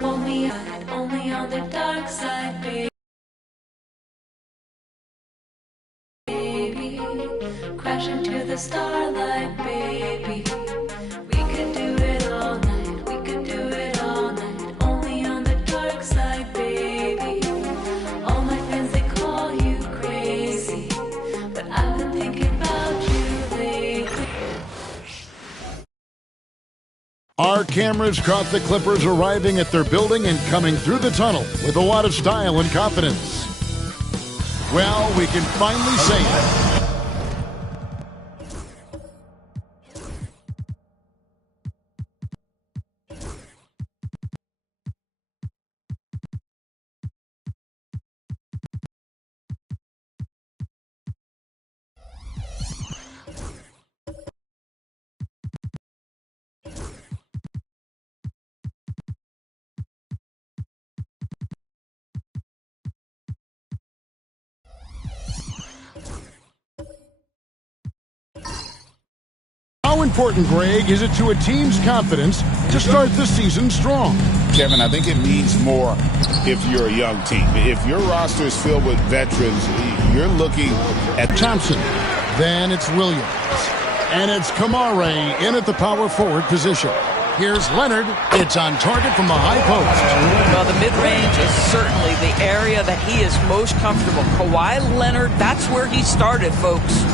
Hold me only on the dark side, baby. Crash into the starlight, baby. We could do it all night. We could do it all night. Only on the dark side, baby. All my friends, they call you crazy, but I've been thinking about you lately. Our cameras caught the Clippers arriving at their building and coming through the tunnel with a lot of style and confidence. Well, we can finally say it. How important, Greg, is it to a team's confidence to start the season strong? Kevin, I think it means more if you're a young team. If your roster is filled with veterans, you're looking at Thompson. Then it's Williams. And it's Kamare in at the power forward position. Here's Leonard. It's on target from the high post. Well, the mid-range is certainly the area that he is most comfortable. Kawhi Leonard, that's where he started, folks.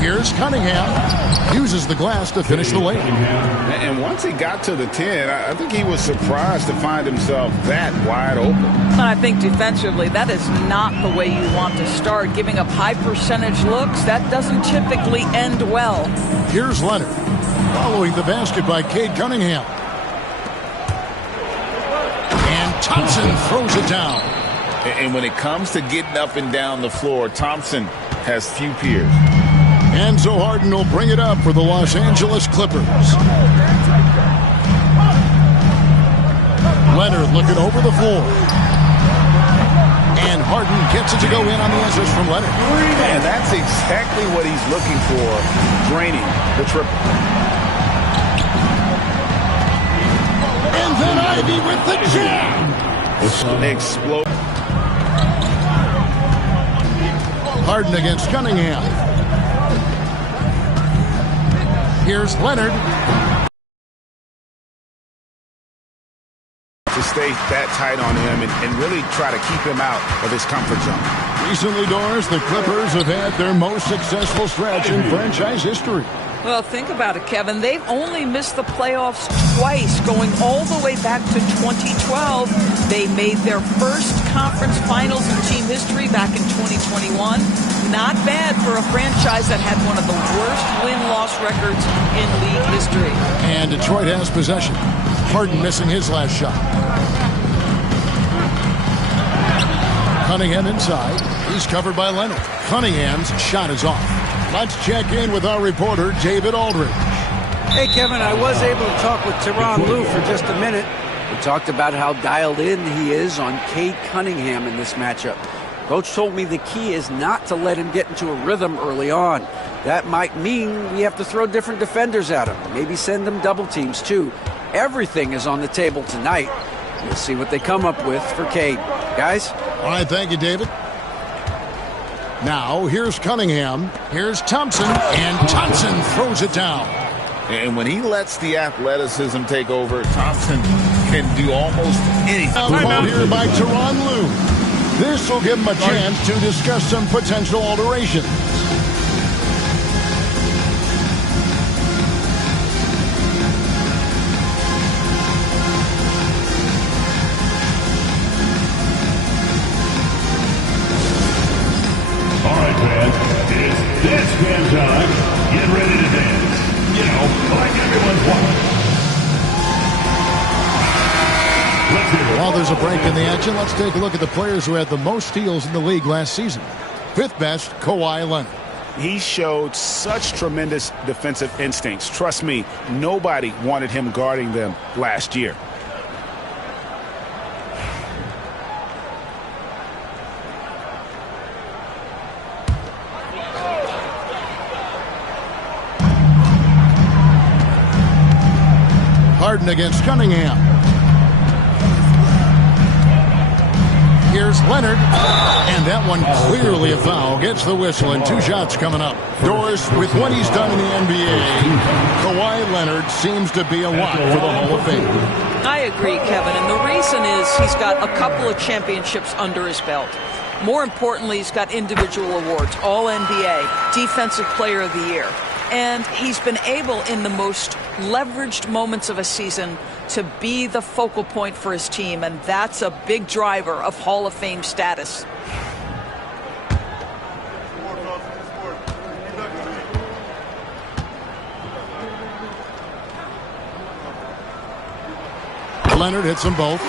Here's Cunningham. Uses the glass to finish the layup. And once he got to the 10, I think he was surprised to find himself that wide open. And I think defensively, that is not the way you want to start. Giving up high percentage looks, that doesn't typically end well. Here's Leonard. Following the basket by Cade Cunningham. And Thompson throws it down. And when it comes to getting up and down the floor, Thompson has few peers. And so Harden will bring it up for the Los Angeles Clippers. Leonard looking over the floor. And Harden gets it to go in on the assist from Leonard. And that's exactly what he's looking for, draining the triple. And then Ivy with the jam. Explode. Harden against Cunningham. Here's Leonard. To stay that tight on him and really try to keep him out of his comfort zone. Recently, Doris, the Clippers have had their most successful stretch in franchise history. Well, think about it, Kevin. They've only missed the playoffs twice, going all the way back to 2012. They made their first conference finals in team history back in 2021. Not bad for a franchise that had one of the worst win-loss records in league history. And Detroit has possession. Harden missing his last shot. Cunningham inside. He's covered by Leonard. Cunningham's shot is off. Let's check in with our reporter, David Aldridge. Hey, Kevin, I was able to talk with Tyronn Lue for just a minute. We talked about how dialed in he is on Cade Cunningham in this matchup. Coach told me the key is not to let him get into a rhythm early on. That might mean we have to throw different defenders at him. Maybe send them double teams, too. Everything is on the table tonight. We'll see what they come up with for Cade. Guys? All right, thank you, David. Now, here's Cunningham. Here's Thompson. And Thompson throws it down. And when he lets the athleticism take over, Thompson can do almost anything. Called here by Tyronn Lue. This will give him a chance to discuss some potential alterations. All right, fans, it's dance jam time. Get ready to dance. You know, like everyone's watching. While there's a break in the action, let's take a look at the players who had the most steals in the league last season. Fifth best, Kawhi Leonard. He showed such tremendous defensive instincts. Trust me, nobody wanted him guarding them last year. Harden against Cunningham. Here's Leonard, and that one clearly a foul. Gets the whistle, and 2 shots coming up. Doris, with what he's done in the NBA, Kawhi Leonard seems to be a lock for the Hall of Fame. I agree, Kevin, and the reason is he's got a couple of championships under his belt. More importantly, he's got individual awards, All-NBA, Defensive Player of the Year. And he's been able, in the most leveraged moments of a season, to be the focal point for his team, and that's a big driver of Hall of Fame status. Leonard hits them both.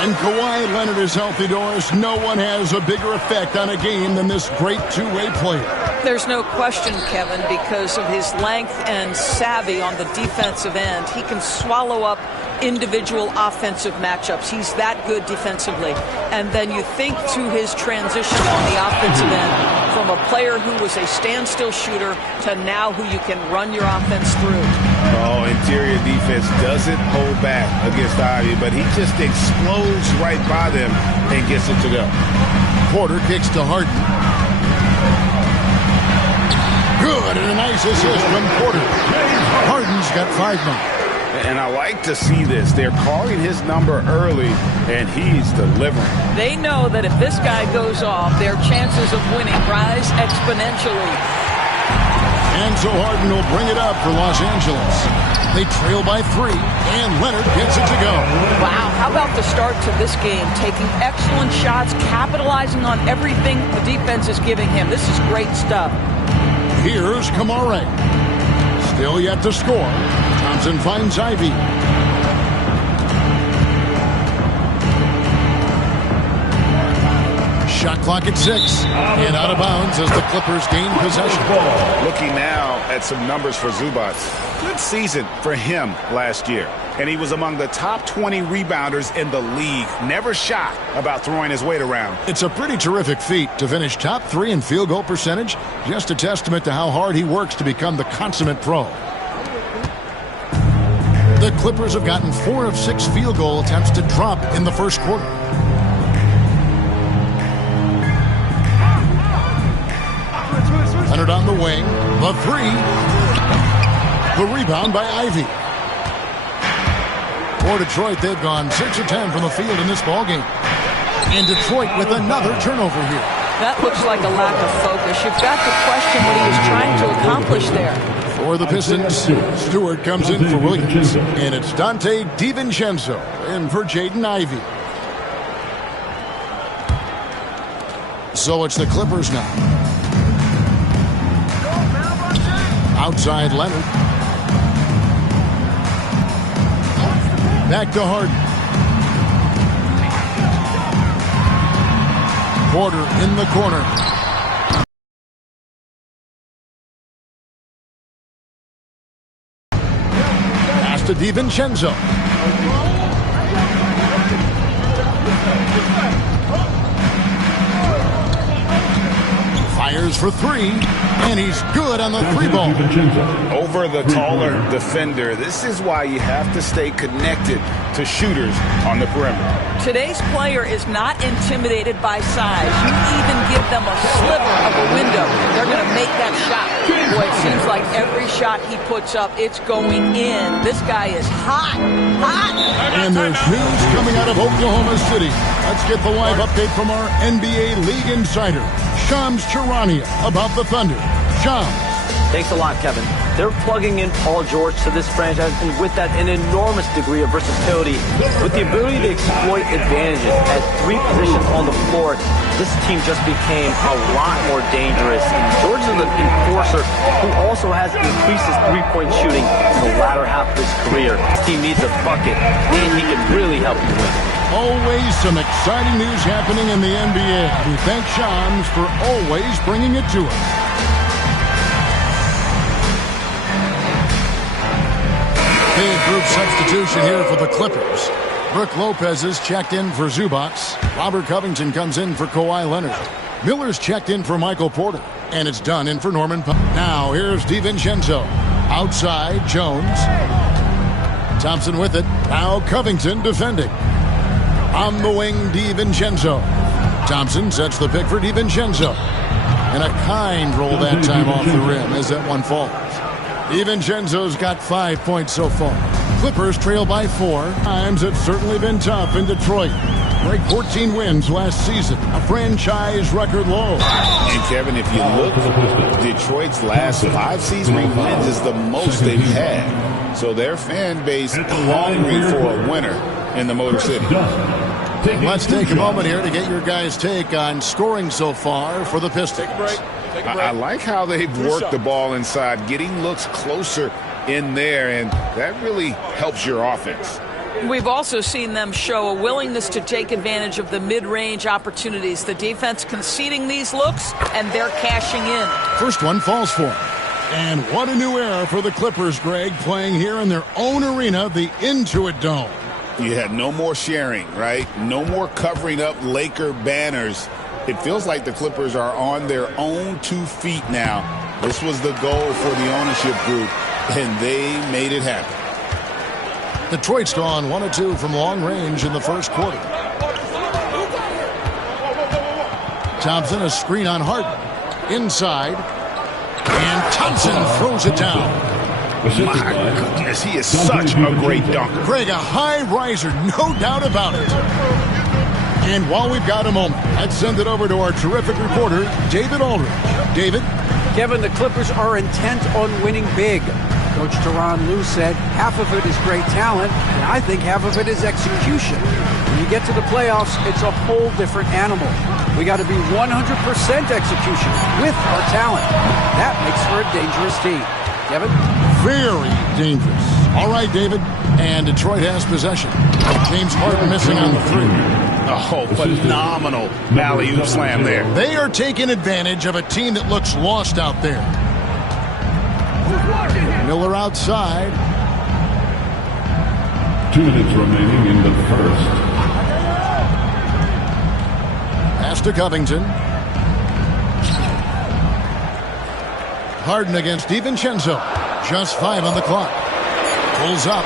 And Kawhi Leonard is healthy, Doris. No one has a bigger effect on a game than this great two-way player. There's no question, Kevin, because of his length and savvy on the defensive end. He can swallow up individual offensive matchups. He's that good defensively. And then you think to his transition on the offensive end from a player who was a standstill shooter to now who you can run your offense through. Oh, interior defense doesn't hold back against Ivy, but he just explodes right by them and gets it to go. Porter kicks to Harden. Good, and a nice assist from Porter. Harden's got 5 now. And I like to see this. They're calling his number early, and he's delivering. They know that if this guy goes off, their chances of winning rise exponentially. And so Harden will bring it up for Los Angeles. They trail by 3, and Leonard gets it to go. Wow, how about the start to this game? Taking excellent shots, capitalizing on everything the defense is giving him. This is great stuff. Here's Kamare. Still yet to score. Johnson finds Ivy. Shot clock at 6. And out of bounds as the Clippers gain possession. Looking now at some numbers for Zubac. Good season for him last year. And he was among the top 20 rebounders in the league. Never shy about throwing his weight around. It's a pretty terrific feat to finish top 3 in field goal percentage. Just a testament to how hard he works to become the consummate pro. The Clippers have gotten 4 of 6 field goal attempts to drop in the first quarter. Leonard on the wing. The 3. The rebound by Ivy. For Detroit, they've gone 6 of 10 from the field in this ballgame. And Detroit with another turnover here. That looks like a lack of focus. You've got to question what he was trying to accomplish there. For the Pistons, Stewart comes in for Williams. And it's Dante DiVincenzo in for Jaden Ivey. So it's the Clippers now. Outside Leonard. Back to Harden. Porter in the corner. Pass to DiVincenzo. Fires for 3, and he's good on the 3-ball. Over the taller defender. This is why you have to stay connected to shooters on the perimeter. Today's player is not intimidated by size. You even give them a sliver of a window, they're going to make that shot. Boy, it seems like every shot he puts up, it's going in. This guy is hot, hot. And there's news coming out of Oklahoma City. Let's get the live update from our NBA League insider, Shams Charania, about the Thunder. Shams. Thanks a lot, Kevin. They're plugging in Paul George to this franchise, and with that, an enormous degree of versatility. With the ability to exploit advantages at 3 positions on the floor, this team just became a lot more dangerous. And George is an enforcer who also has increased his three-point shooting in the latter half of his career. This team needs a bucket, and he can really help you win. Always some exciting news happening in the NBA. We thank Shams for always bringing it to us. Big group substitution here for the Clippers. Brook Lopez is checked in for Zubac. Robert Covington comes in for Kawhi Leonard. Miller's checked in for Michael Porter. And it's done in for Norman Powell. Now here's DiVincenzo. Outside, Jones. Thompson with it. Now Covington defending. On the wing, DiVincenzo. Thompson sets the pick for DiVincenzo. And a kind roll that time off the rim as that one falls. DiVincenzo's got 5 points so far. Clippers trail by 4. Times it's certainly been tough in Detroit. Break 14 wins last season, a franchise record low. And Kevin, if you look, Detroit's last 5 season wins is the most they've had. So their fan base hungry for a winner in the Motor City. Let's take a moment here to get your guys' take on scoring so far for the Pistons. I like how they've worked the ball inside, getting looks closer in there, and that really helps your offense. We've also seen them show a willingness to take advantage of the mid-range opportunities. The defense conceding these looks, and they're cashing in. First one falls for him. And what a new era for the Clippers, Greg, playing here in their own arena, the Intuit Dome. You had no more sharing, right? No more covering up Laker banners. It feels like the Clippers are on their own 2 feet now. This was the goal for the ownership group, and they made it happen. Detroit's gone 1 of 2 from long range in the first quarter. Thompson, a screen on Harden. Inside. And Thompson throws it down. My goodness, he is such a great dunker. Greg, a high riser, no doubt about it. And while we've got a moment, let's send it over to our terrific reporter, David Aldridge. David? Kevin, the Clippers are intent on winning big. Coach Tyronn Lue said half of it is great talent, and I think half of it is execution. When you get to the playoffs, it's a whole different animal. We got to be 100% execution with our talent. That makes for a dangerous team. Kevin? Very dangerous. All right, David. And Detroit has possession. James Harden missing on the 3. Oh, phenomenal alley-oop slam there. They are taking advantage of a team that looks lost out there. Miller outside. 2 minutes remaining in the first. Pass to Covington. Harden against DiVincenzo. Just 5 on the clock. Pulls up.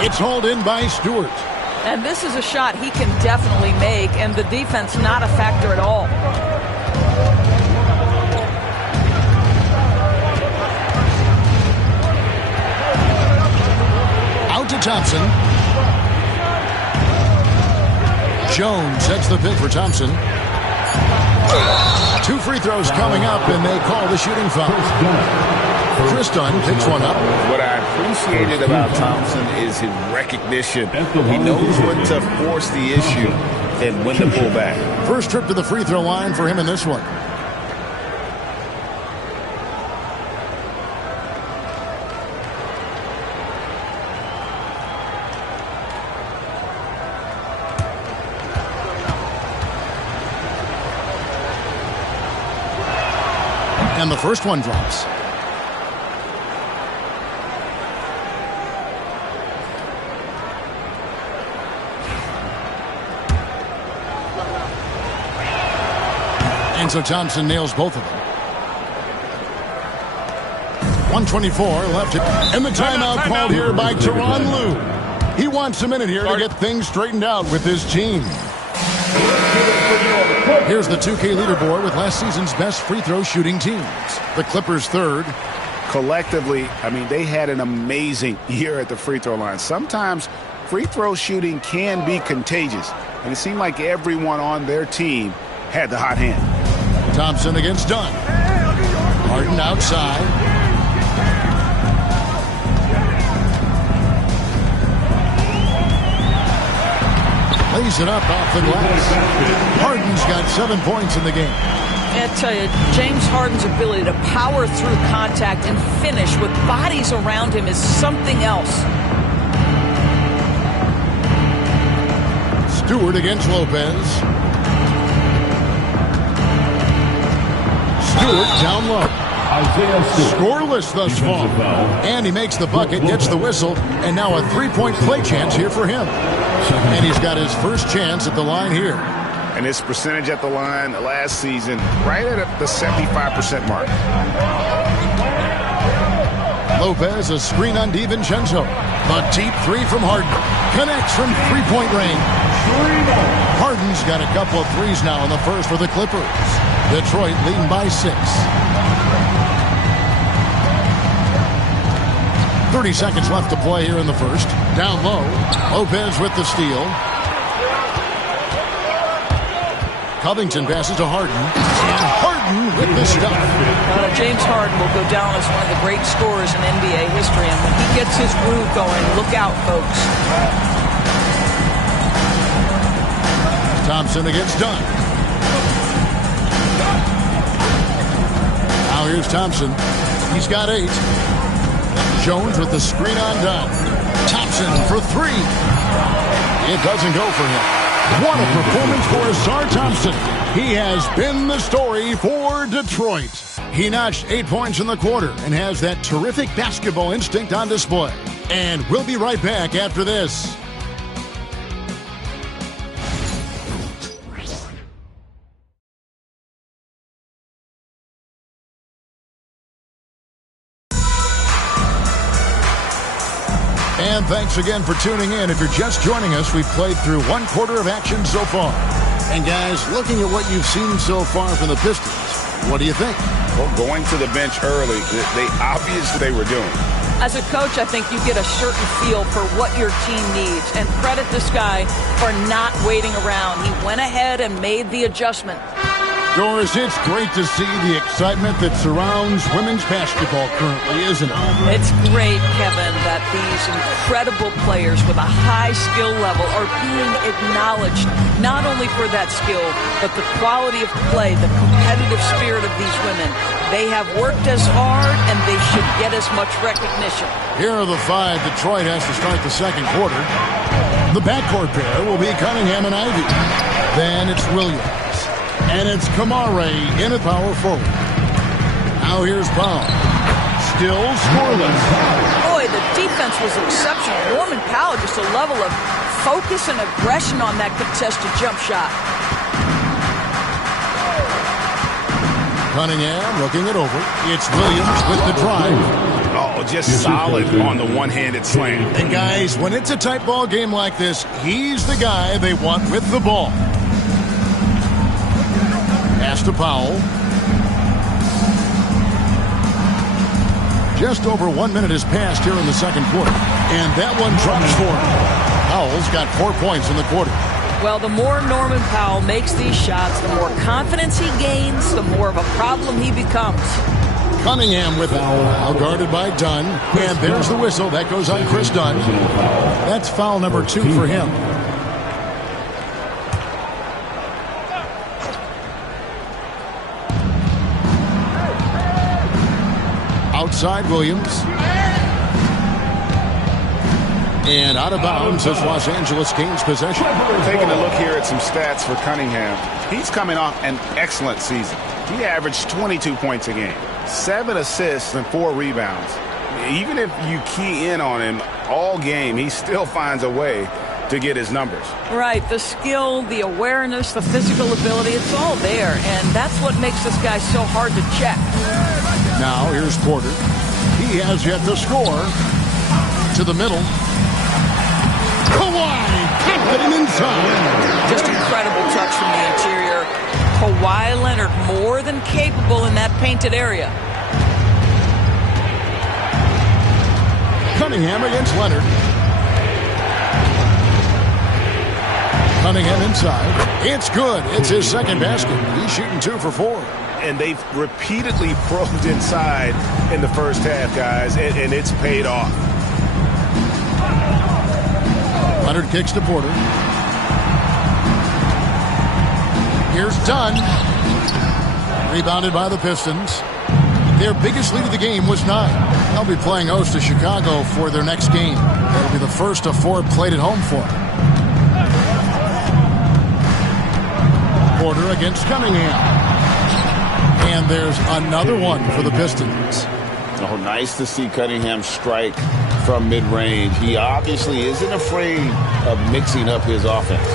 It's hauled in by Stewart. And this is a shot he can definitely make, and the defense not a factor at all. Out to Thompson. Jones sets the pick for Thompson. 2 free throws coming up, and they call the shooting foul. Chris Dunn picks one up. What I appreciated about Thompson is his recognition. He knows when to force the issue and when to pull back. First trip to the free throw line for him in this one. And the first one drops. And so Thompson nails both of them. 1:24 left. And the timeout called here by Tyronn Lue. He wants a minute here to get things straightened out with his team. Here's the 2K leaderboard with last season's best free throw shooting teams. The Clippers third. Collectively, I mean, they had an amazing year at the free throw line. Sometimes free throw shooting can be contagious, and it seemed like everyone on their team had the hot hand. Thompson against Dunn. Harden outside. Lays it up off the glass. Harden's got 7 points in the game. I tell you, James Harden's ability to power through contact and finish with bodies around him is something else. Stewart against Lopez. Stewart down low. Scoreless thus far. And he makes the bucket, gets the whistle, and now a 3-point play chance here for him. And he's got his first chance at the line here. And his percentage at the line last season, right at the 75% mark. Lopez, a screen on DiVincenzo. The deep three from Harden. Connects from three-point range. Harden's got a couple of threes now in the first for the Clippers. Detroit leading by 6. 30 seconds left to play here in the first. Down low. Lopez with the steal. Covington passes to Harden. And Harden with the stuff. James Harden will go down as one of the great scorers in NBA history. And when he gets his groove going, look out, folks. Thompson against Dunn. Now here's Thompson. He's got 8. Jones with the screen on Dunn. Thompson for 3. It doesn't go for him. What a performance for Ausar Thompson. He has been the story for Detroit. He notched 8 points in the quarter and has that terrific basketball instinct on display. And we'll be right back after this. And thanks again for tuning in. If you're just joining us, we've played through 1 quarter of action so far. And guys, looking at what you've seen so far from the Pistons, what do you think? Well, going to the bench early, they obviously were doing. As a coach, I think you get a certain feel for what your team needs. And credit this guy for not waiting around. He went ahead and made the adjustment. Doris, it's great to see the excitement that surrounds women's basketball currently, isn't it? It's great, Kevin, that these incredible players with a high skill level are being acknowledged, not only for that skill, but the quality of play, the competitive spirit of these women. They have worked as hard, and they should get as much recognition. Here are the 5 Detroit has to start the second quarter. The backcourt pair will be Cunningham and Ivy. Then it's Williams. And it's Kamare in at power forward. Now here's Powell. Still scoreless. Boy, the defense was exceptional. Norman Powell, just a level of focus and aggression on that contested jump shot. Cunningham looking it over. It's Williams with the drive. Oh, just solid on the one-handed slam. And guys, when it's a tight ball game like this, he's the guy they want with the ball. Pass to Powell. Just over 1 minute has passed here in the second quarter. And that one drops for him. Powell's got 4 points in the quarter. Well, the more Norman Powell makes these shots, the more confidence he gains, the more of a problem he becomes. Cunningham with foul, guarded by Dunn. And there's the whistle. That goes on Chris Dunn. That's foul number 2 for him. Outside Williams. And out of bounds as Los Angeles gains possession. Taking a look here at some stats for Cunningham. He's coming off an excellent season. He averaged 22 points a game, 7 assists and 4 rebounds. Even if you key in on him all game, he still finds a way to get his numbers. Right, the skill, the awareness, the physical ability, it's all there. And that's what makes this guy so hard to check. Now here's Porter. He has yet to score. To the middle. Kawhi getting inside. Just incredible touch from the interior. Kawhi Leonard more than capable in that painted area. Cunningham against Leonard. Cunningham inside. It's good. It's his second basket. He's shooting 2 for 4. And they've repeatedly probed inside in the first half, guys, and it's paid off. Leonard kicks to Porter. Here's Dunn. Rebounded by the Pistons. Their biggest lead of the game was 9. They'll be playing host to Chicago for their next game. That'll be the first of 4 played at home for them. Porter against Cunningham. And there's another one for the Pistons. Oh, nice to see Cunningham strike from mid-range. He obviously isn't afraid of mixing up his offense.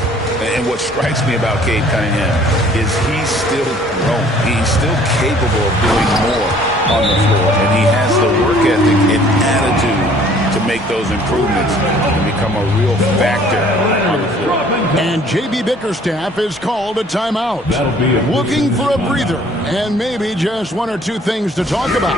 And what strikes me about Cade Cunningham is he's still growing. He's still capable of doing more. on the floor, and he has the work ethic and attitude to make those improvements and become a real factor on the floor. And J.B. Bickerstaff is called a timeout. Looking for a breather and maybe just one or two things to talk about.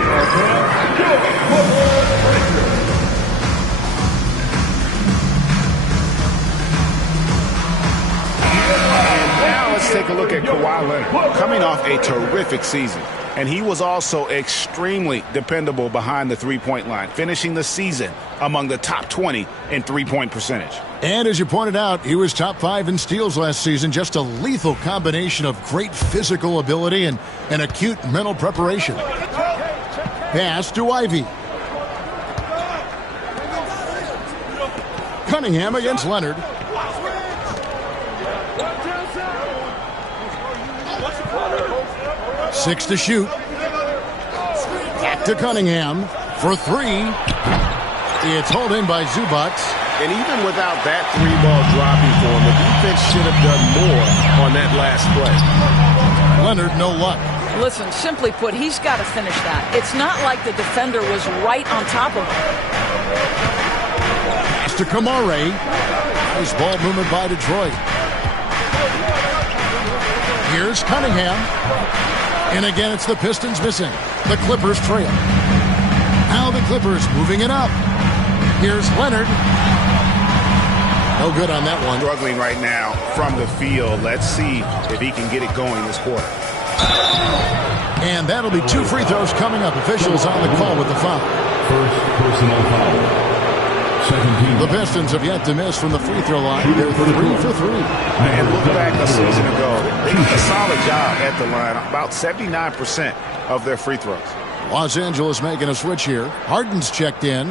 Now let's take a look at Kawhi Leonard, coming off a terrific season. And he was also extremely dependable behind the three-point line, finishing the season among the top 20 in three-point percentage. And as you pointed out, he was top 5 in steals last season. Just a lethal combination of great physical ability and acute mental preparation. Pass to Ivy. Cunningham against Leonard. Six to shoot. Back to Cunningham for three. It's hauled in by Zubac. And even without that three-ball dropping for him, the defense should have done more on that last play. Leonard, no luck. Listen, simply put, he's got to finish that. It's not like the defender was right on top of him. Pass to Kamare. Nice ball movement by Detroit. Here's Cunningham. And again, it's the Pistons missing. The Clippers trail. Now the Clippers moving it up. Here's Leonard. No good on that one. Struggling right now from the field. Let's see if he can get it going this quarter. And that'll be 2 free throws coming up. Officials on the call with the foul. First personal foul. The Pistons have yet to miss from the free throw line. They're 3 for 3. And look back a season ago. They did a solid job at the line. About 79% of their free throws. Los Angeles making a switch here. Harden's checked in.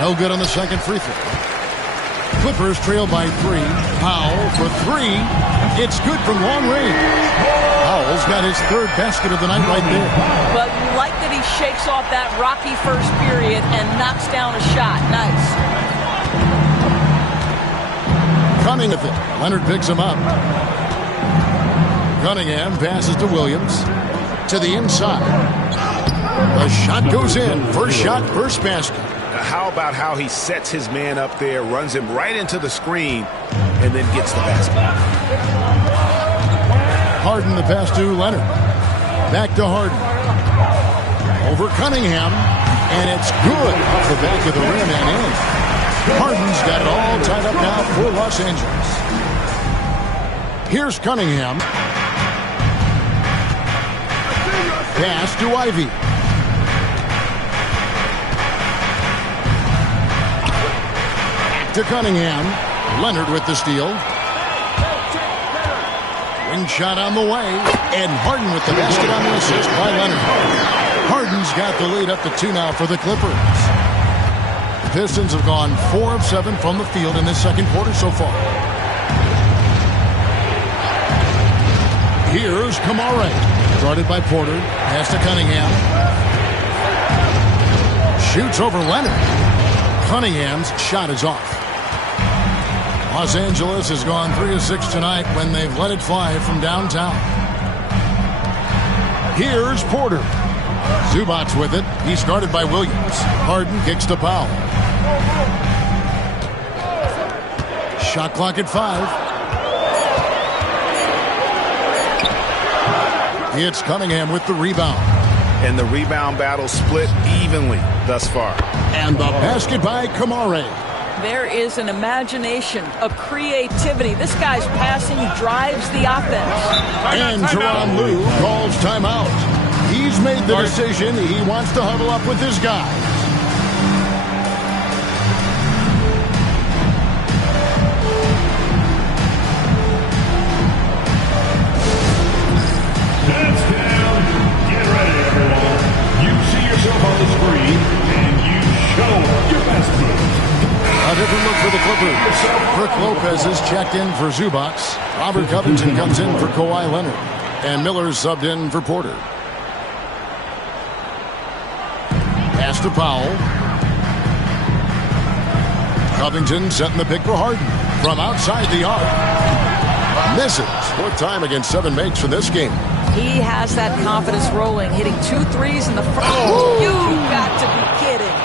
No good on the second free throw. Clippers trail by 3. Powell for 3. It's good from long range. Powell's got his 3rd basket of the night right there. But you like that he shakes off that rocky first period and knocks down a shot. Nice. Cunningham with it. Leonard picks him up. Cunningham passes to Williams. To the inside. The shot goes in. First shot, first basket. How about how he sets his man up there, runs him right into the screen, and then gets the basket. Harden the pass to Leonard. Back to Harden. Over Cunningham. And it's good off the back of the rim and in. Harden's got it all tied up now for Los Angeles. Here's Cunningham. Pass to Ivy. To Cunningham. Leonard with the steal. Wing shot on the way. And Harden with the basket on the assist by Leonard. Harden's got the lead up to 2 now for the Clippers. The Pistons have gone 4 of 7 from the field in this second quarter so far. Here's Kamare. Guarded by Porter. Pass to Cunningham. Shoots over Leonard. Cunningham's shot is off. Los Angeles has gone 3 of 6 tonight when they've let it fly from downtown. Here's Porter. Zubac with it. He's guarded by Williams. Harden kicks to Powell. Shot clock at 5. It's Cunningham with the rebound. And the rebound battle split evenly thus far. And the basket by Kamare. There is an imagination, a creativity. This guy's passing drives the offense. And Tyronn Lue calls timeout. He's made the decision. He wants to huddle up with his guys. That's down. Get ready, everyone. You see yourself on the screen, and you show your best moves. A different look for the Clippers. Brook Lopez is checked in for Zubac. Robert Covington comes in for Kawhi Leonard. And Miller's subbed in for Porter. Pass to Powell. Covington setting the pick for Harden. From outside the arc. Misses. Fourth time against 7 makes for this game. He has that confidence rolling, hitting 2 threes in the first. Oh. You've got to be kidding.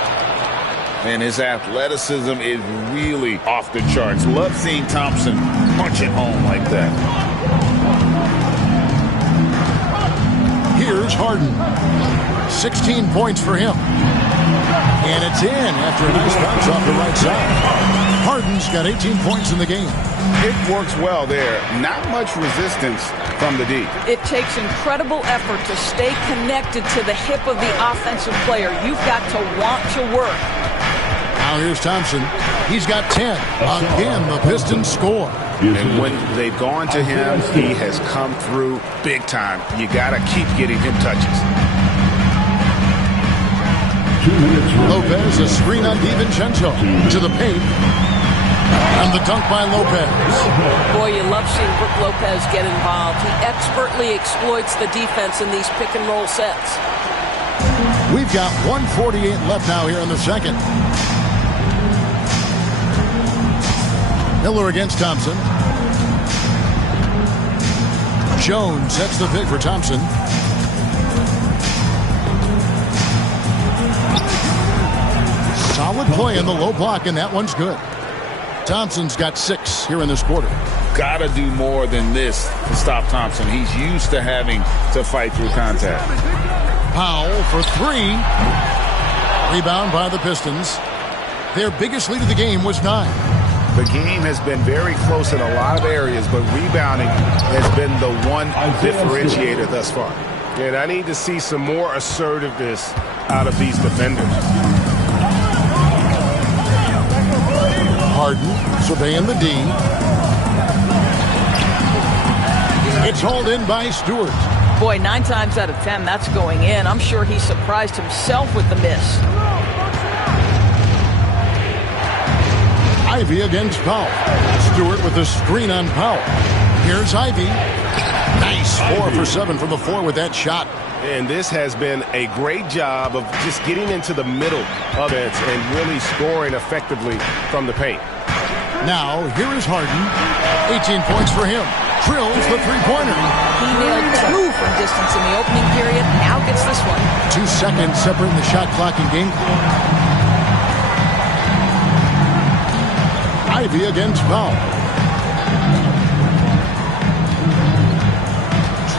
And his athleticism is really off the charts. Love seeing Thompson punch it home like that. Here's Harden. 16 points for him. And it's in after a nice bounce off the right side. Harden's got 18 points in the game. It works well there. Not much resistance from the D. It takes incredible effort to stay connected to the hip of the offensive player. You've got to want to work. Now here's Thompson. He's got 10. Again, the Pistons score. And when they've gone to him, he has come through big time. You got to keep getting him touches. Lopez, a screen on DiVincenzo. To the paint. And the dunk by Lopez. Boy, you love seeing Brook Lopez get involved. He expertly exploits the defense in these pick-and-roll sets. We've got 1:48 left now here in the second. Miller against Thompson. Jones sets the pick for Thompson. Solid play in the low block, and that one's good. Thompson's got 6 here in this quarter. Got to do more than this to stop Thompson. He's used to having to fight through contact. Powell for 3. Rebound by the Pistons. Their biggest lead of the game was 9. The game has been very close in a lot of areas, but rebounding has been the one differentiator thus far. And I need to see some more assertiveness out of these defenders. Harden surveying the D. It's hauled in by Stewart. Boy, 9 times out of 10, that's going in. I'm sure he surprised himself with the miss. Ivy against Powell. Stewart with the screen on Powell. Here's Ivy. Nice 4 for 7 from the floor with that shot. And this has been a great job of just getting into the middle of it and really scoring effectively from the paint. Now, here is Harden. 18 points for him. Drills the three-pointer. He nailed 2 from distance in the opening period. Now gets this one. 2 seconds separating the shot clock and game clock. Ivy against Powell.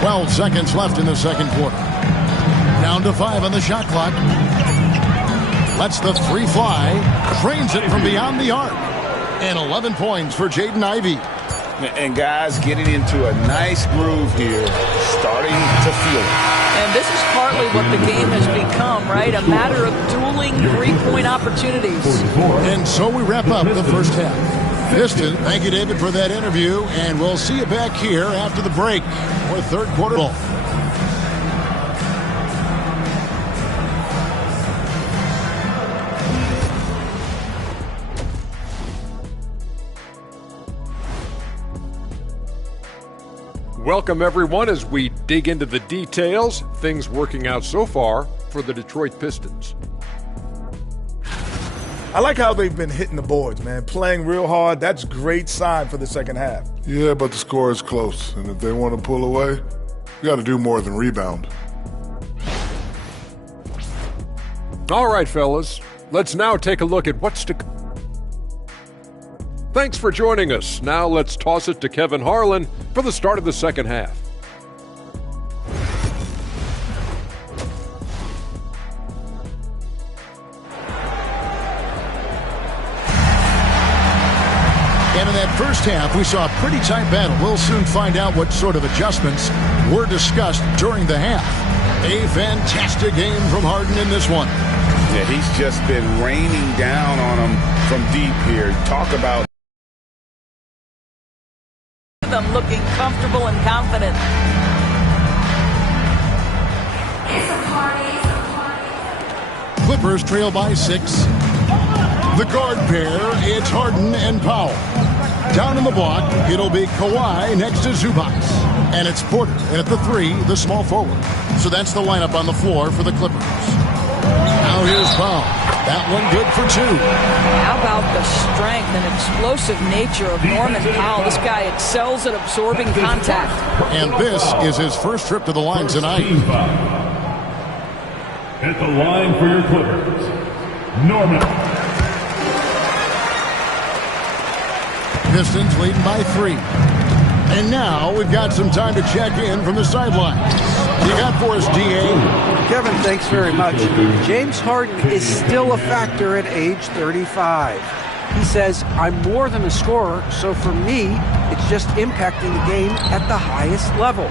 12 seconds left in the second quarter. Down to 5 on the shot clock. Lets the 3 fly. Trains it from beyond the arc. And 11 points for Jaden Ivey. And guys getting into a nice groove here, starting to feel it. And this is partly what the game has become, right? A matter of dueling 3-point opportunities. And so we wrap up the first half. Pistons, thank you, David, for that interview. And we'll see you back here after the break for third quarter ball. Welcome, everyone, as we dig into the details. Things working out so far for the Detroit Pistons. I like how they've been hitting the boards, man. Playing real hard. That's a great sign for the second half. Yeah, but the score is close. And if they want to pull away, you got to do more than rebound. All right, fellas. Let's now take a look at what's to come. Thanks for joining us. Now let's toss it to Kevin Harlan for the start of the second half. And in that first half, we saw a pretty tight battle. We'll soon find out what sort of adjustments were discussed during the half. A fantastic game from Harden in this one. Yeah, he's just been raining down on him from deep here. Talk about them looking comfortable and confident. Clippers trail by 6. The guard pair, it's Harden and Powell. Down in the block, it'll be Kawhi next to Zubac. And it's Porter, and at the 3, the small forward. So that's the lineup on the floor for the Clippers. Now here's Powell. That one good for 2. How about the strength and explosive nature of Norman Powell? This guy excels at absorbing contact. And this is his first trip to the line tonight. At the line for your Clippers, Norman. Pistons leading by 3. And now we've got some time to check in from the sideline. You got for us, D.A.? Kevin, thanks very much. James Harden is still a factor at age 35. He says, I'm more than a scorer, so for me, it's just impacting the game at the highest level.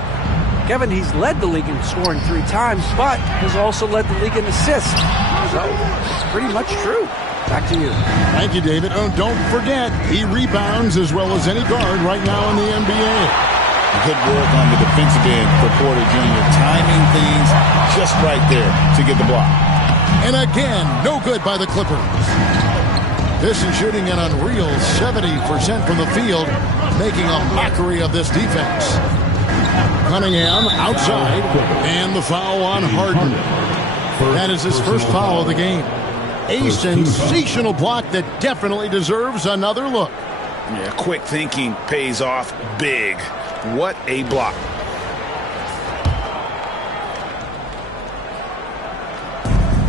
Kevin, he's led the league in scoring 3 times, but has also led the league in assists. So it's pretty much true. Back to you. Thank you, David. Oh, don't forget, he rebounds as well as any guard right now in the NBA. Good work on the defensive end for Porter Jr. Timing things just right there to get the block. And again, no good by the Clippers. This is shooting an unreal 70% from the field, making a mockery of this defense. Cunningham outside, and the foul on Harden. That is his first foul of the game. A sensational block that definitely deserves another look. Yeah, quick thinking pays off big. What a block.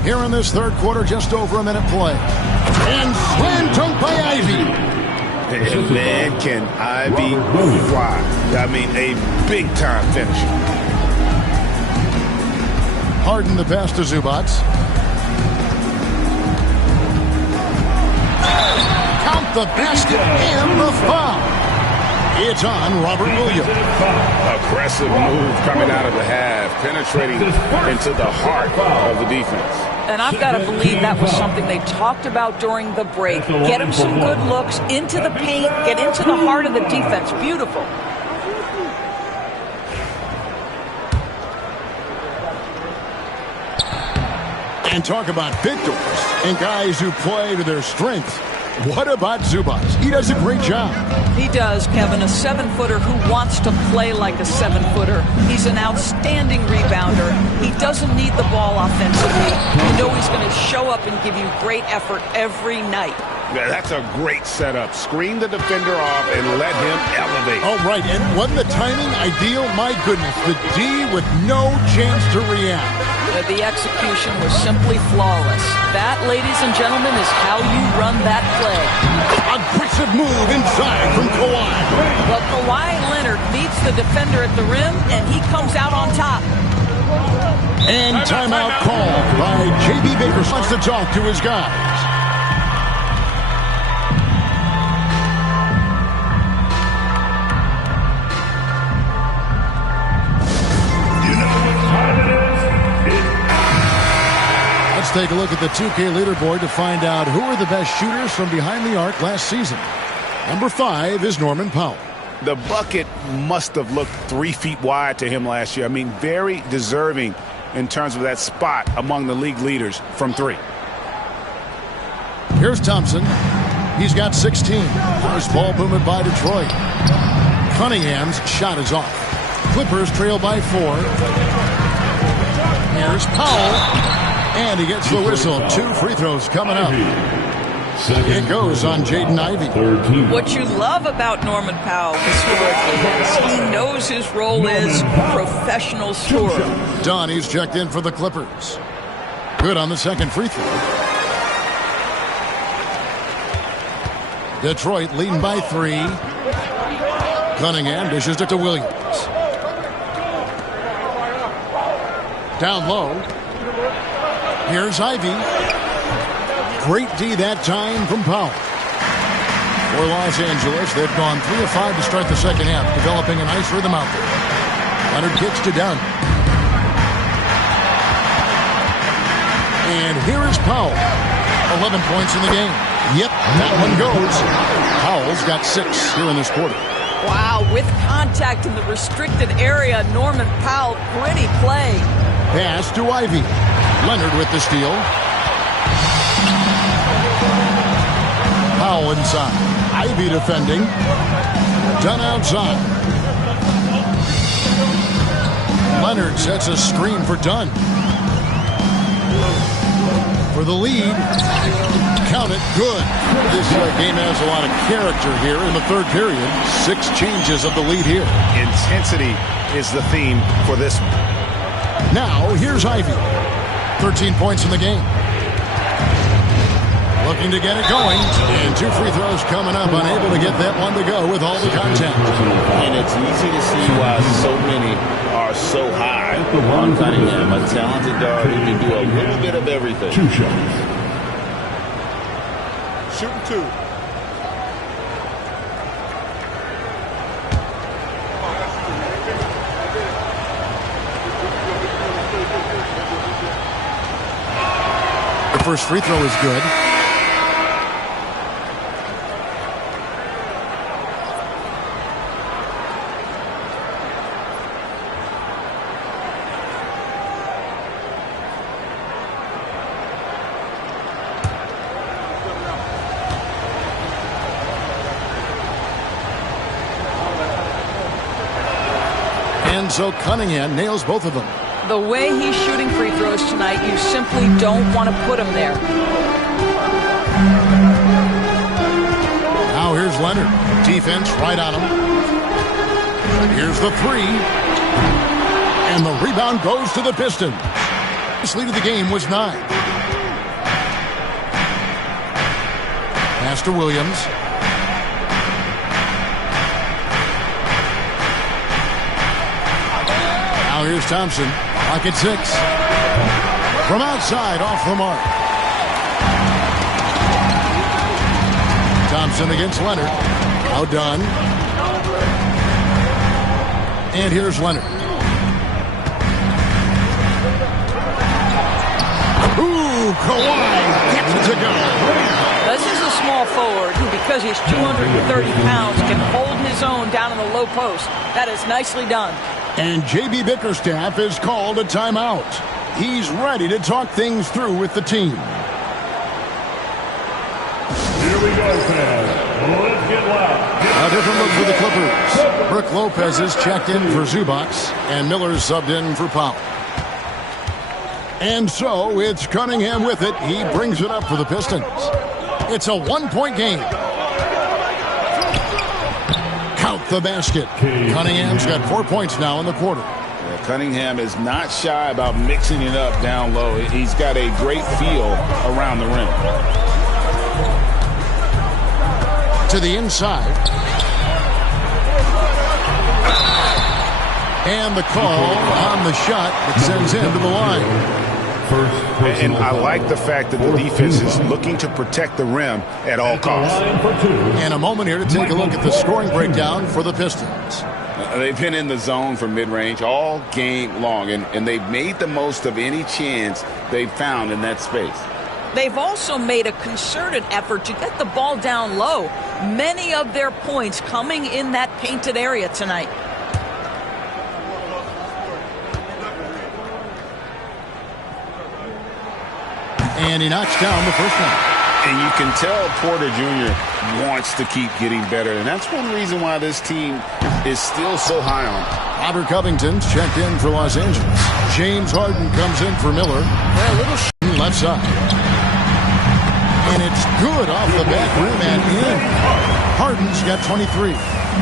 Here in this third quarter, just over a minute play. And slam dunk by Ivy. And man, can Ivy fly. I mean, a big-time finish. Harden the pass to Zubac. Count the basket and the foul. It's on Robert Williams. Aggressive move coming out of the half, penetrating into the heart of the defense. And I've got to believe that was something they talked about during the break. Get him some good looks into the paint, get into the heart of the defense. Beautiful. And talk about victors and guys who play to their strengths. What about Zubac? He does a great job. He does, Kevin. A 7-footer who wants to play like a 7-footer. He's an outstanding rebounder. He doesn't need the ball offensively. You know he's going to show up and give you great effort every night. Yeah, that's a great setup. Screen the defender off and let him elevate. Oh, right. And wasn't the timing ideal? My goodness. The D with no chance to react. The execution was simply flawless. That, ladies and gentlemen, is how you run that play. Aggressive move inside from Kawhi. Well, Kawhi Leonard beats the defender at the rim, and he comes out on top. And timeout called by J.B. Baker. Wants to talk to his guys. Take a look at the 2K leaderboard to find out who are the best shooters from behind the arc last season. Number 5 is Norman Powell. The bucket must have looked 3 feet wide to him last year. I mean, very deserving in terms of that spot among the league leaders from 3. Here's Thompson. He's got 16. First ball booming by Detroit. Cunningham's shot is off. Clippers trail by 4. Here's Powell. And he gets the whistle. 2 free throws coming up. It goes on Jaden Ivey. What you love about Norman Powell historically is he knows his role is professional scorer. Donnie's checked in for the Clippers. Good on the second free throw. Detroit leading by 3. Cunningham dishes it to Williams. Down low. Here's Ivy. Great D that time from Powell. For Los Angeles, they've gone 3 of 5 to start the second half, developing a nice rhythm out there. Leonard kicks to Dunn. And here is Powell. 11 points in the game. Yep, that one goes. Powell's got 6 here in this quarter. Wow, with contact in the restricted area, Norman Powell, pretty play. Pass to Ivy. Leonard with the steal. Powell inside. Ivy defending. Dunn outside. Leonard sets a screen for Dunn. for the lead. Count it, good. This game has a lot of character here in the third period. 6 changes of the lead here. Intensity is the theme for this one. Now, here's Ivy. 13 points in the game. Looking to get it going. And 2 free throws coming up. Unable to get that one to go with all the contact. And it's easy to see why so many are so high on Cunningham. A talented guard who can do a little bit of everything. 2 shots. Shooting 2. The first free throw is good. And so Cunningham nails both of them. The way he's shooting free throws tonight, you simply don't want to put him there. Now here's Leonard. Defense right on him. Here's the 3. And the rebound goes to the Pistons. This lead of the game was 9. Pass to Williams. Now here's Thompson. Clock at 6. From outside, off the mark. Thompson against Leonard. Outdone. And here's Leonard. Ooh, Kawhi gets it to go. This is a small forward who, because he's 230 pounds, can hold his own down in the low post. That is nicely done. And J.B. Bickerstaff has called a timeout. He's ready to talk things through with the team. Here we go, fans. Let's get loud. A different look for the Clippers. Brook Lopez is checked in for Zubac, and Miller's subbed in for Powell. And so it's Cunningham with it. He brings it up for the Pistons. It's a 1-point game. Count the basket. Cunningham's got 4 points now in the quarter. Yeah, Cunningham is not shy about mixing it up down low. He's got a great feel around the rim. To the inside. And the call on the shot that sends him to the line. And I like the fact that the defense is looking to protect the rim at all costs. And a moment here to take a look at the scoring breakdown for the Pistons. They've been in the zone for mid-range all game long, and they've made the most of any chance they've found in that space. They've also made a concerted effort to get the ball down low. Many of their points coming in that painted area tonight. And he knocks down the first one. And you can tell Porter Jr. wants to keep getting better, and that's one reason why this team is still so high on him. Robert Covington's checked in for Los Angeles. James Harden comes in for Miller. A little left side. And it's good off the back rim and in. Harden's got 23.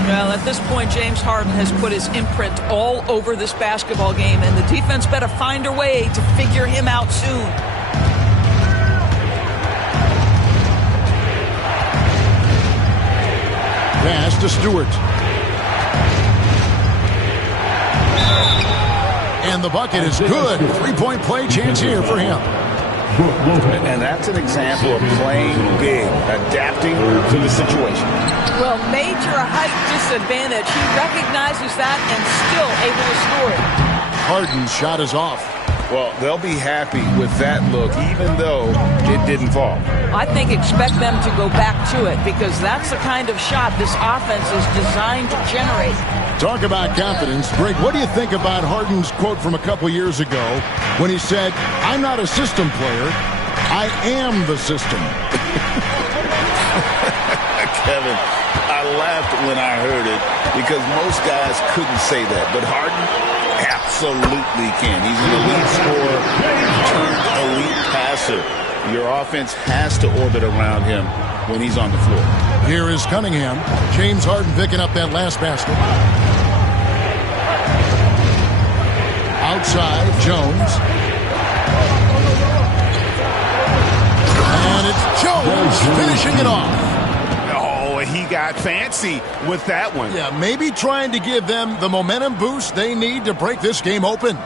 Well, at this point, James Harden has put his imprint all over this basketball game, and the defense better find a way to figure him out soon. Pass to Stewart. And the bucket is good. 3-point play chance here for him. And that's an example of playing big, adapting to the situation. Well, major height disadvantage. He recognizes that and still able to score it. Harden's shot is off. Well, they'll be happy with that look, even though it didn't fall. I think expect them to go back to it because that's the kind of shot this offense is designed to generate. Talk about confidence. Greg, what do you think about Harden's quote from a couple years ago when he said, "I'm not a system player, I am the system"? Kevin, I laughed when I heard it because most guys couldn't say that, but Harden absolutely can. He's an elite scorer, turned elite passer. Your offense has to orbit around him when he's on the floor. Here is Cunningham. James Harden picking up that last basket. Outside, Jones. And it's Jones finishing it off. Oh, he got fancy with that one. Yeah, maybe trying to give them the momentum boost they need to break this game open.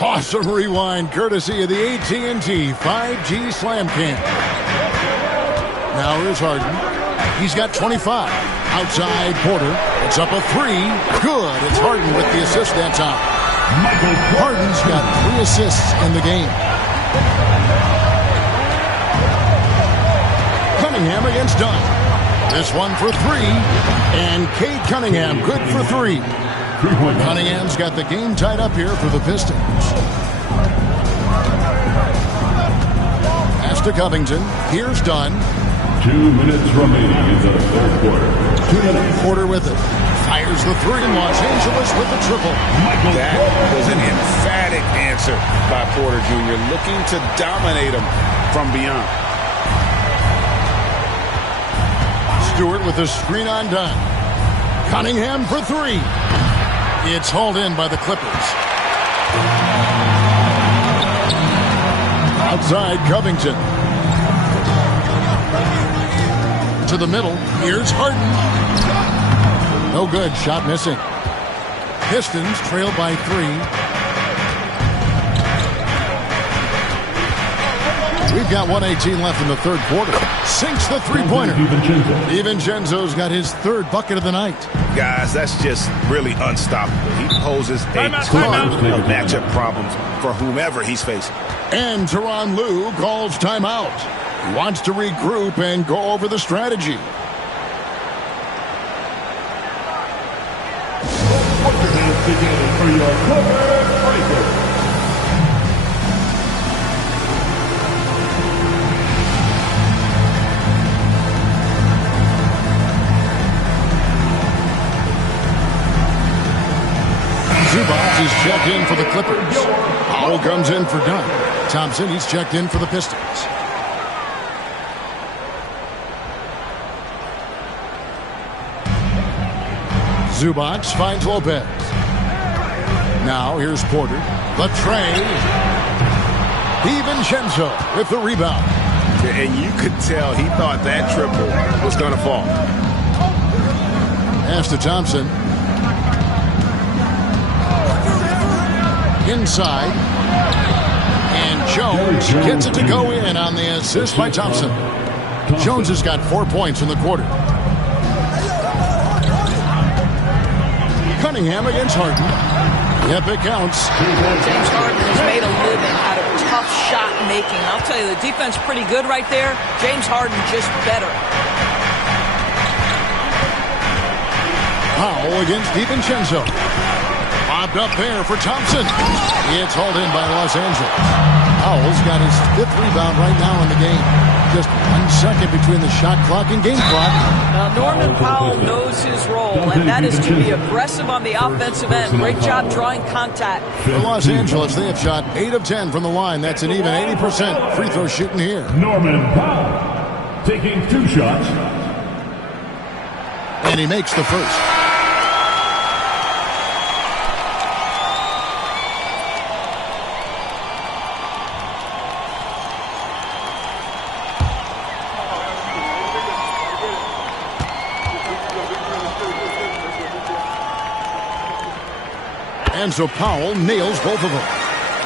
Awesome rewind courtesy of the AT&T 5G Slam Cam. Now here's Harden. He's got 25. Outside, Porter. It's up a three. Good. It's Harden with the assist that time. Harden's got 3 assists in the game. Cunningham against Dunn. This one for 3. And Cade Cunningham good for 3. Cunningham's got the game tied up here for the Pistons. Pass to Covington. Here's Dunn. 2 minutes remaining in the third quarter. 2 minutes. Porter with it. Fires the 3 in Los Angeles with the triple. That was an emphatic answer by Porter Jr. looking to dominate him from beyond. Stewart with the screen on Dunn. Cunningham for 3. It's hauled in by the Clippers. Outside, Covington. To the middle. Here's Harden. No good. Shot missing. Pistons trail by 3. We've got 1:18 left in the third quarter. Sinks the three-pointer. DiVincenzo's got his 3rd bucket of the night. Guys, that's just really unstoppable. He poses a ton of matchup problems for whomever he's facing. And Tyronn Lue calls timeout. He wants to regroup and go over the strategy. Put your hands together for your Clipper breaker. Zubac is checked in for the Clippers. Powell comes in for Dunn. Thompson, he's checked in for the Pistons. Zubac finds Lopez. Now here's Porter. The tray. DiVincenzo with the rebound. And you could tell he thought that triple was going to fall. Pass to Thompson. Inside. And Jones gets it to go in on the assist by Thompson. Jones has got 4 points in the quarter. Cunningham against Harden. Yep, it counts. James Harden has made a living out of tough shot making. I'll tell you, the defense pretty good right there. James Harden just better. Powell against DiVincenzo. Bobbed up there for Thompson. It's hauled in by Los Angeles. Powell's got his 5th rebound right now in the game. Just 1 second between the shot clock and game clock. Norman Powell knows his role, and that is to be aggressive on the offensive end. Great job drawing contact. For Los Angeles, they have shot 8 of 10 from the line. That's an even 80% free throw shooting here. Norman Powell taking 2 shots. And he makes the first. And so Powell nails both of them.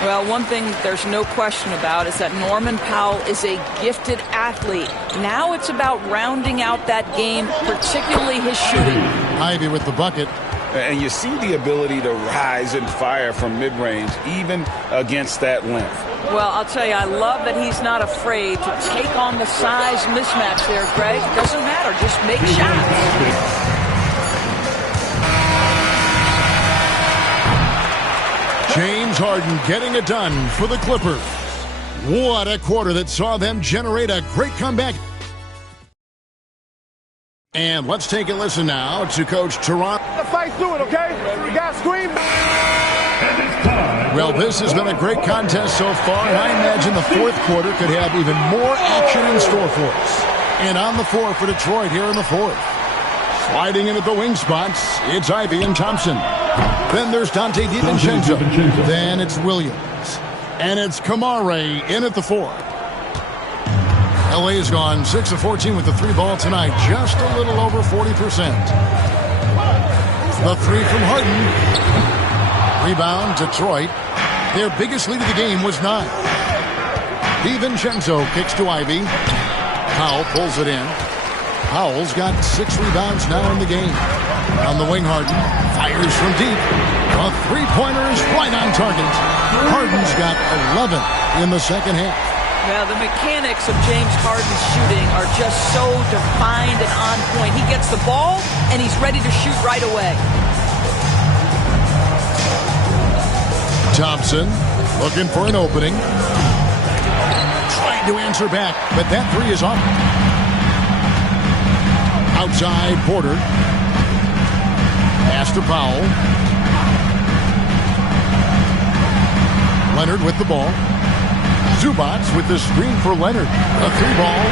Well, one thing there's no question about is that Norman Powell is a gifted athlete. Now it's about rounding out that game, particularly his shooting. Ivy with the bucket. And you see the ability to rise and fire from mid-range, even against that length. Well, I'll tell you, I love that he's not afraid to take on the size mismatch there, Greg. It doesn't matter. Just make shots. James Harden getting it done for the Clippers. What a quarter that saw them generate a great comeback. And let's take a listen now to Coach Tyronn. Fight through it, okay? You guys scream. And it's time Well, this has been a great contest so far, and I imagine the fourth quarter could have even more action in store for us. And on the floor for Detroit here in the fourth. Sliding in at the wing spots, it's Ivy and Thompson. Then there's Dante DiVincenzo. Then it's Williams. And it's Kamare in at the four. LA has gone 6 of 14 with the three ball tonight, just a little over 40%. The three from Harden. Rebound, Detroit. Their biggest lead of the game was 9. DiVincenzo kicks to Ivy. Powell pulls it in. Powell's got 6 rebounds now in the game. On the wing, Harden fires from deep. A three-pointer is right on target. Harden's got 11 in the second half. Yeah, the mechanics of James Harden's shooting are just so defined and on point. He gets the ball, and he's ready to shoot right away. Thompson looking for an opening. Trying to answer back, but that three is off. Outside, Porter. Pass to Powell. Leonard with the ball. Zubac with the screen for Leonard. A three ball.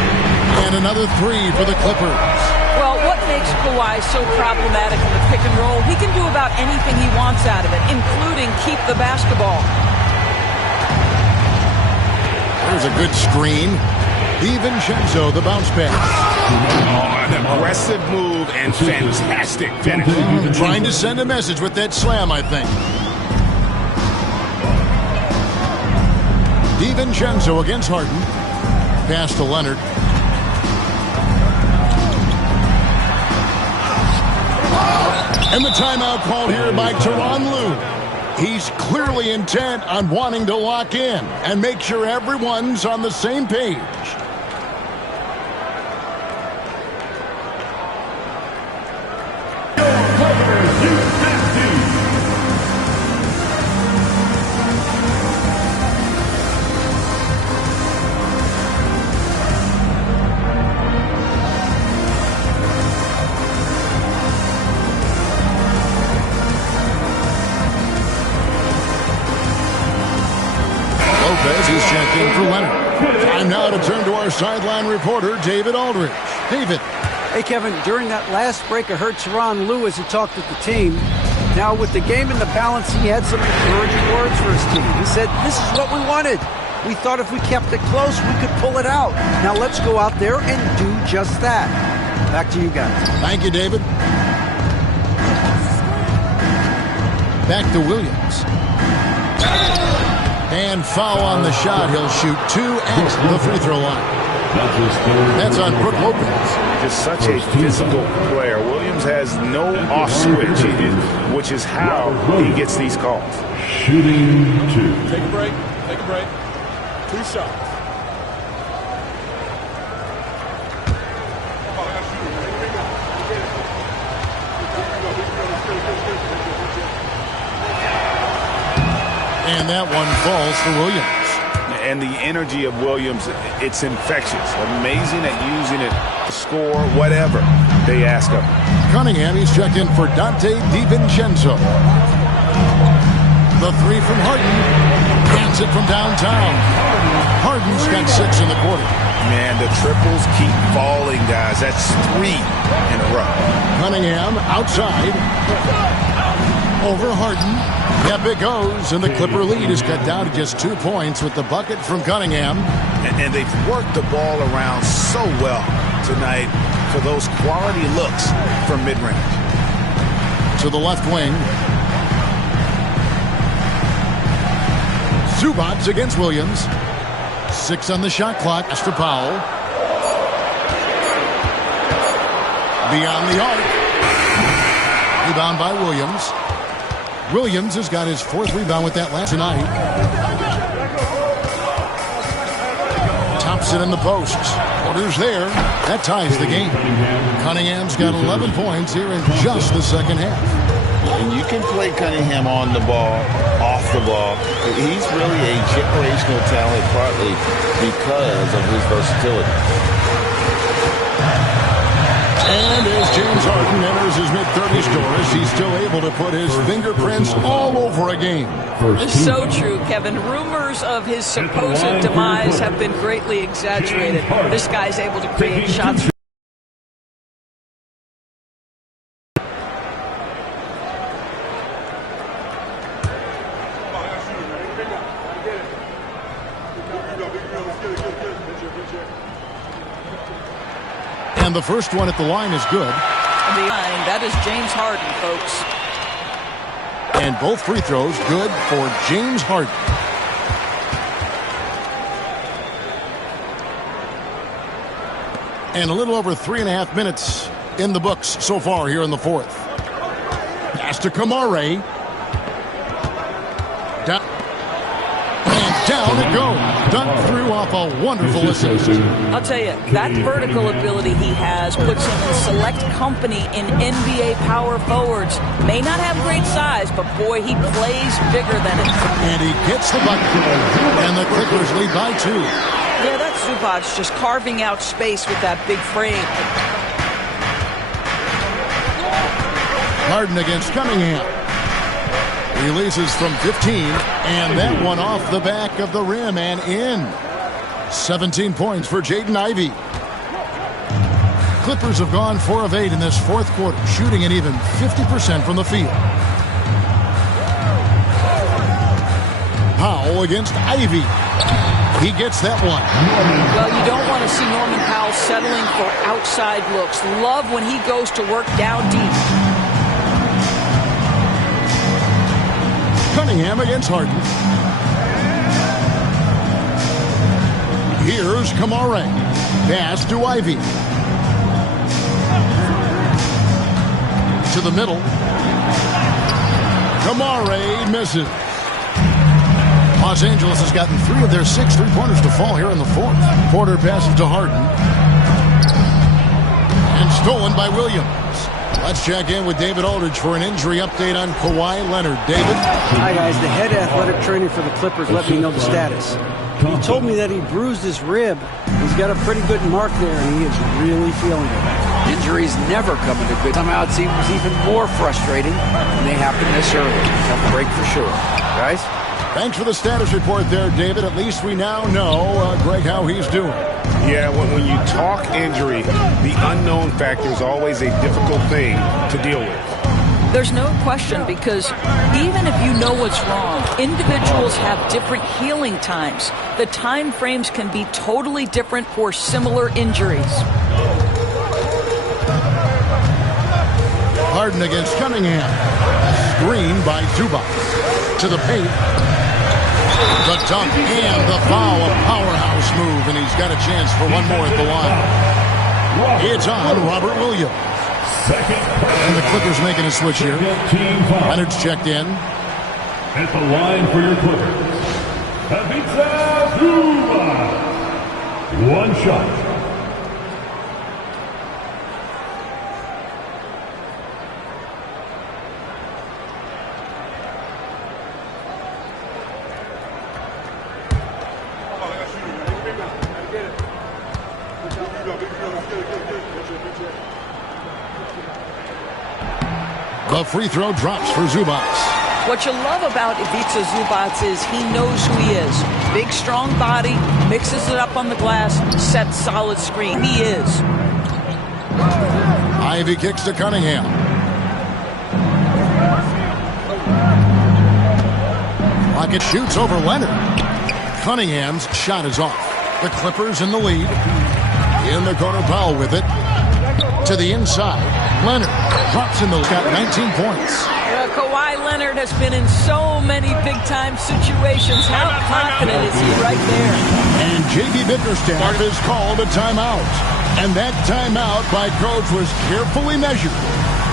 And another three for the Clippers. Well, what makes Kawhi so problematic in the pick and roll? He can do about anything he wants out of it, including keep the basketball. There's a good screen. DiVincenzo, the bounce pass. Oh, an aggressive move and fantastic finish. Trying to send a message with that slam, I think. DiVincenzo against Harden. Pass to Leonard. And the timeout called here by Tyronn Lue. He's clearly intent on wanting to lock in and make sure everyone's on the same page. He's checked in for Leonard. Time now to turn to our sideline reporter, David Aldridge. David. Hey, Kevin, during that last break, I heard Tyronn Lue as he talked with the team. Now, with the game in the balance, he had some encouraging words for his team. He said, this is what we wanted. We thought if we kept it close, we could pull it out. Now, let's go out there and do just that. Back to you guys. Thank you, David. Back to Williams. And foul on the shot. He'll shoot 2 at the free throw line. That's on Brook Lopez. Just such a physical player. Williams has no off switch, which is how he gets these calls. Shooting 2. Take a break. Take a break. 2 shots. And that one falls for Williams. And the energy of Williams, it's infectious. Amazing at using it to score whatever they ask of him. Cunningham, he's checked in for Dante DiVincenzo. The three from Harden. Gets it from downtown. Harden's got 6 in the quarter. Man, the triples keep falling, guys. That's 3 in a row. Cunningham outside. Over Harden. Yep, it goes, and the Clipper lead is cut down to just 2 points with the bucket from Cunningham. And they've worked the ball around so well tonight for those quality looks from mid-range. To the left wing. Zubac against Williams. 6 on the shot clock. Esther Powell. Beyond the arc. Rebound by Williams. Williams has got his 4th rebound with that last tonight. Thompson in the post. Porter's there. That ties the game. Cunningham's got 11 points here in just the second half. And you can play Cunningham on the ball, off the ball. He's really a generational talent, partly because of his versatility. And as James Harden enters his mid-30s, Doris, he's still able to put his fingerprints all over a game. It's so true, Kevin. Rumors of his supposed demise have been greatly exaggerated. This guy's able to create shots. And the first one at the line is good. That is James Harden, folks. And both free throws good for James Harden. And a little over 3.5 minutes in the books so far here in the fourth. Pass to Kamare. Down. And down it goes. Dunked through off a wonderful assist. I'll tell you, that vertical ability he has puts him in select company in NBA power forwards. May not have great size, but boy, he plays bigger than it. And he gets the bucket. And the Clippers lead by 2. Yeah, that's Zubac just carving out space with that big frame. Harden against Cunningham. Releases from 15, and that one off the back of the rim and in. 17 points for Jaden Ivey. Clippers have gone 4 of 8 in this fourth quarter, shooting an even 50% from the field. Powell against Ivey. He gets that one. Well, you don't want to see Norman Powell settling for outside looks. Love when he goes to work down deep. Cunningham against Harden. Here's Kamare. Pass to Ivey. To the middle. Kamare misses. Los Angeles has gotten 3 of their 6 3-pointers to fall here in the fourth. Porter passes to Harden. And stolen by Williams. Let's check in with David Aldridge for an injury update on Kawhi Leonard. David? Hi, guys. The head athletic trainer for the Clippers let me know the status. He told me that he bruised his rib. He's got a pretty good mark there, and he is really feeling it. Injuries never come at a good time. Somehow it seems even more frustrating when they happen this early. Tough break for sure. Guys? Thanks for the status report there, David. At least we now know, Greg, how he's doing. Yeah, when you talk injury, the unknown factor is always a difficult thing to deal with. There's no question, because even if you know what's wrong, individuals have different healing times. The time frames can be totally different for similar injuries. Harden against Cunningham. Screen by Zubac. To the paint. The dunk and the foul. A powerhouse move, and he's got a chance for one more at the line. It's on Robert Williams. And the Clippers making a switch here. Leonard's checked in. At the line for your Clippers, Pistons Zubac. One shot. The free throw drops for Zubac. What you love about Ivica Zubac is he knows who he is. Big, strong body, mixes it up on the glass, sets solid screen. He is. Ivey kicks to Cunningham. Rocket shoots over Leonard. Cunningham's shot is off. The Clippers in the lead. In the corner, Powell with it. To the inside. Leonard drops in the got 19 points. Kawhi Leonard has been in so many big-time situations. How confident is he right there? And J.B. Bickerstaff is called a timeout. And that timeout by coach was carefully measured,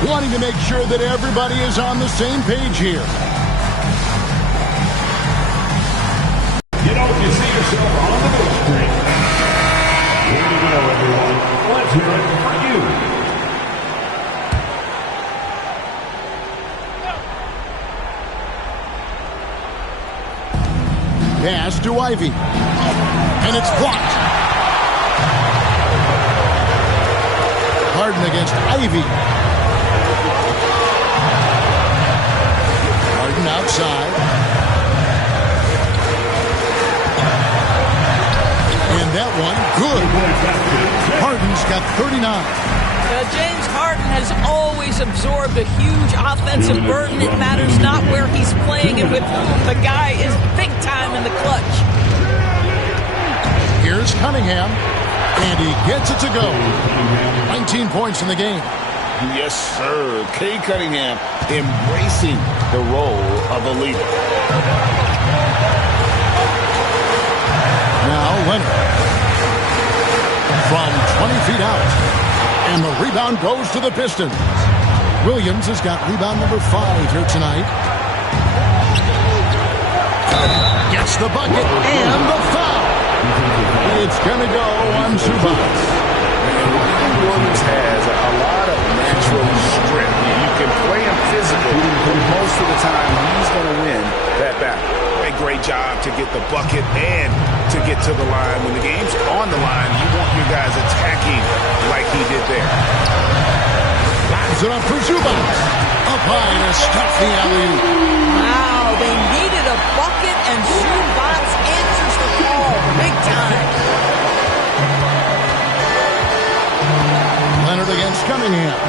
wanting to make sure that everybody is on the same page here. You know, if you see yourself on the big screen, way to go, everyone. Let's hear it for you. Pass to Ivey. And it's blocked. Harden against Ivy. Harden outside. And that one, good. Harden's got 39. James Harden has always absorbed a huge offensive burden. It matters not where he's playing and with whom. The guy is big time in the clutch. Here's Cunningham, and he gets it to go. 19 points in the game. Yes, sir. Cade Cunningham embracing the role of a leader. Now Leonard from 20 feet out. And the rebound goes to the Pistons. Williams has got rebound number 5 here tonight. Gets the bucket and the foul. It's going to go on Zubats. Williams has a lot of natural strength. You can play him physical, but most of the time he's going to win that battle. A great job to get the bucket and to get to the line. When the game's on the line, you want your guys attacking like he did there. Lines it up for Zubats. Up high to stop the alley-oop. Wow, they needed a bucket, and Zubats answers the call big time. Leonard against Cunningham.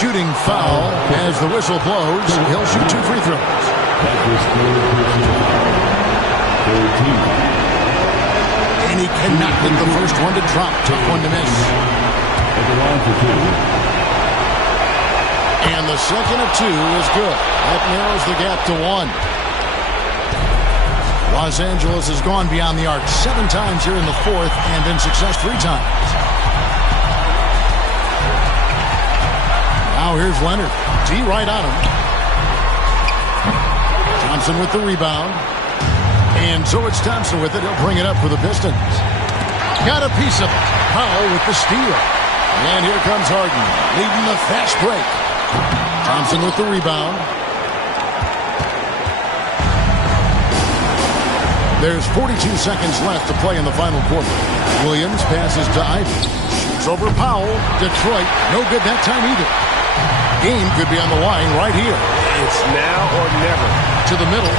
Shooting foul as the whistle blows. He'll shoot 2 free throws. And he cannot get the first one to drop. Tough one to miss. And the second of 2 is good. That narrows the gap to 1. Los Angeles has gone beyond the arc 7 times here in the 4th and been success 3 times. Now here's Leonard. D right on him. Thompson with the rebound. And so it's Thompson with it. He'll bring it up for the Pistons. Got a piece of it. Powell with the steal. And here comes Harden, leading the fast break. Thompson with the rebound. There's 42 seconds left to play in the final quarter. Williams passes to Ivy. Shoots over Powell. Detroit, no good that time either. Game could be on the line right here. It's now or never. To the middle.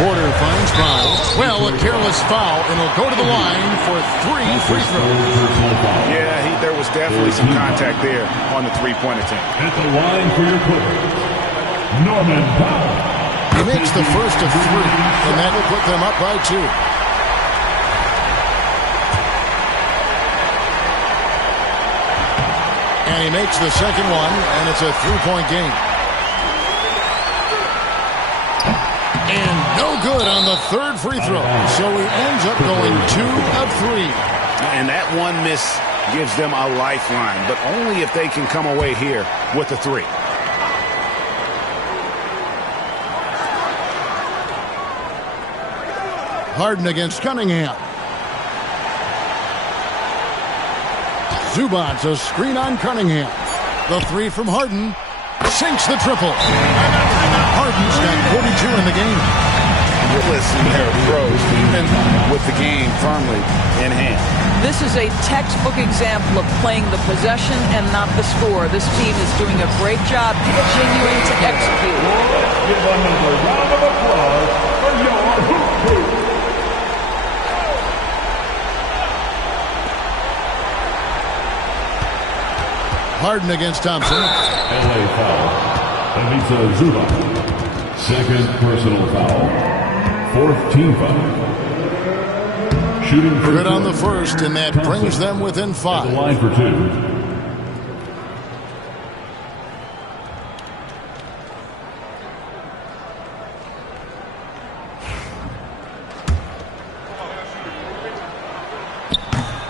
Porter finds Powell. Well, a careless foul, and he'll go to the line for 3 free throws. Yeah, there was definitely some contact there on the three-point attempt. At the line for your quarter, Norman Powell. He makes the first of 3, and that will put them up by 2. And he makes the second one, and it's a 3-point game. And no good on the 3rd free throw. So he ends up going 2 of 3. And that one miss gives them a lifeline, but only if they can come away here with a 3. Harden against Cunningham. Zubats, a screen on Cunningham. The 3 from Harden. Sinks the triple. Harden's got 42 in the game. Listen, their approach, even with the game firmly in hand. This is a textbook example of playing the possession and not the score. This team is doing a great job continuing to execute. Give another round of applause for your hoop crew. Harden against Thompson. LA foul. Anita Zubac. Second personal foul. 4th team foul. Shooting for good on the first, and that brings them within 5. At the line for 2.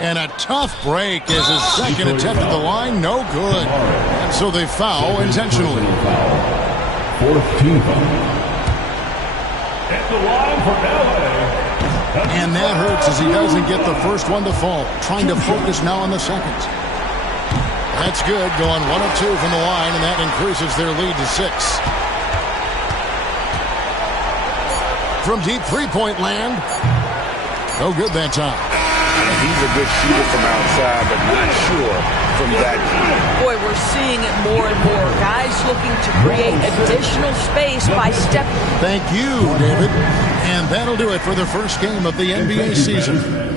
And a tough break as his second attempt at the line, no good. And so they foul intentionally. 4th team foul. At the line for LA. And that hurts as he doesn't get the first one to fall. Trying to focus now on the second. That's good, going 1 of 2 from the line, and that increases their lead to 6. From deep 3-point land. No good that time. He's a good shooter from outside, but not sure from that deep. Boy, we're seeing it more and more. Guys looking to create additional space by stepping. Thank you, David. And that'll do it for the first game of the NBA season.